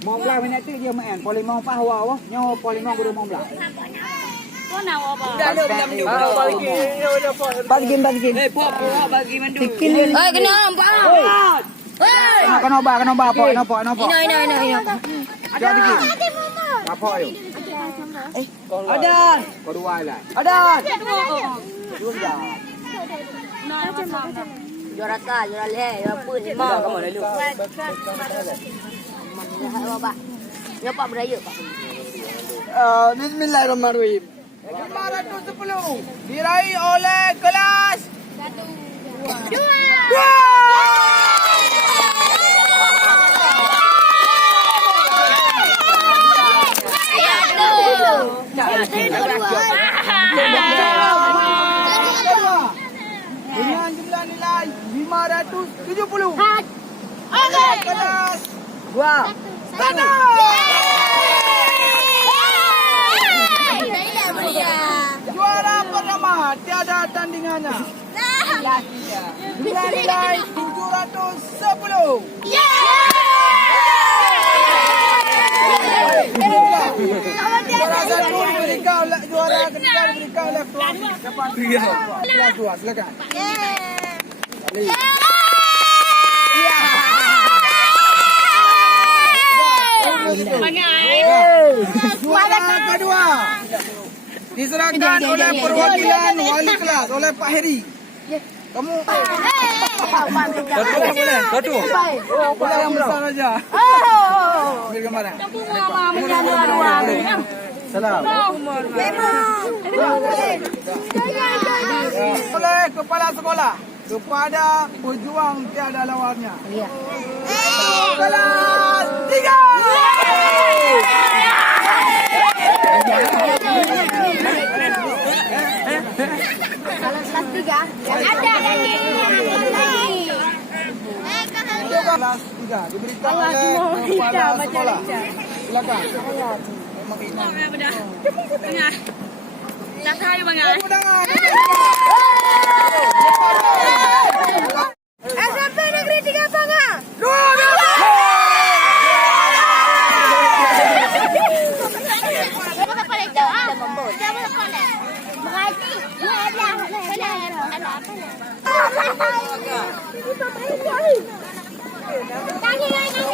Mong belah minat tu dia main. Polimong pahwa wah. Nyo polimong guru mong belah. Bagi. bagi mandu. Kena empat. Kena ba apa? Ini. Jadi gini. Apa ayo? Ada. Kau dua lah. Ada. Dua dah. Juara ka, juara le, juara pun ni. Dah kamu dah lu. Bapak. Ya Pak beraya Pak. Bismillahirrahmanirrahim. 510 diraih oleh kelas 2. Dengan jumlah nilai 570. Oleh kelas 2. Juara pertama tiada tandingannya. Dengan nilai 710. Juara satu diberikan oleh juara ketiga diberikan oleh kelas 2. Silakan. Juara kedua diserahkan oleh perwakilan wali kelas oleh Pak Heri. Kamu Satu. Boleh yang besar saja. Ambil gambaran. Salam. Oleh kepala sekolah kepada pejuang tiada lawannya. Kelas 3. Ada lagi. Kelas 3 diberikan oleh kepala sekolah. Silakan. Memang ini. Nak tahu bangai. SMP Negeri 3 Panga. Berarti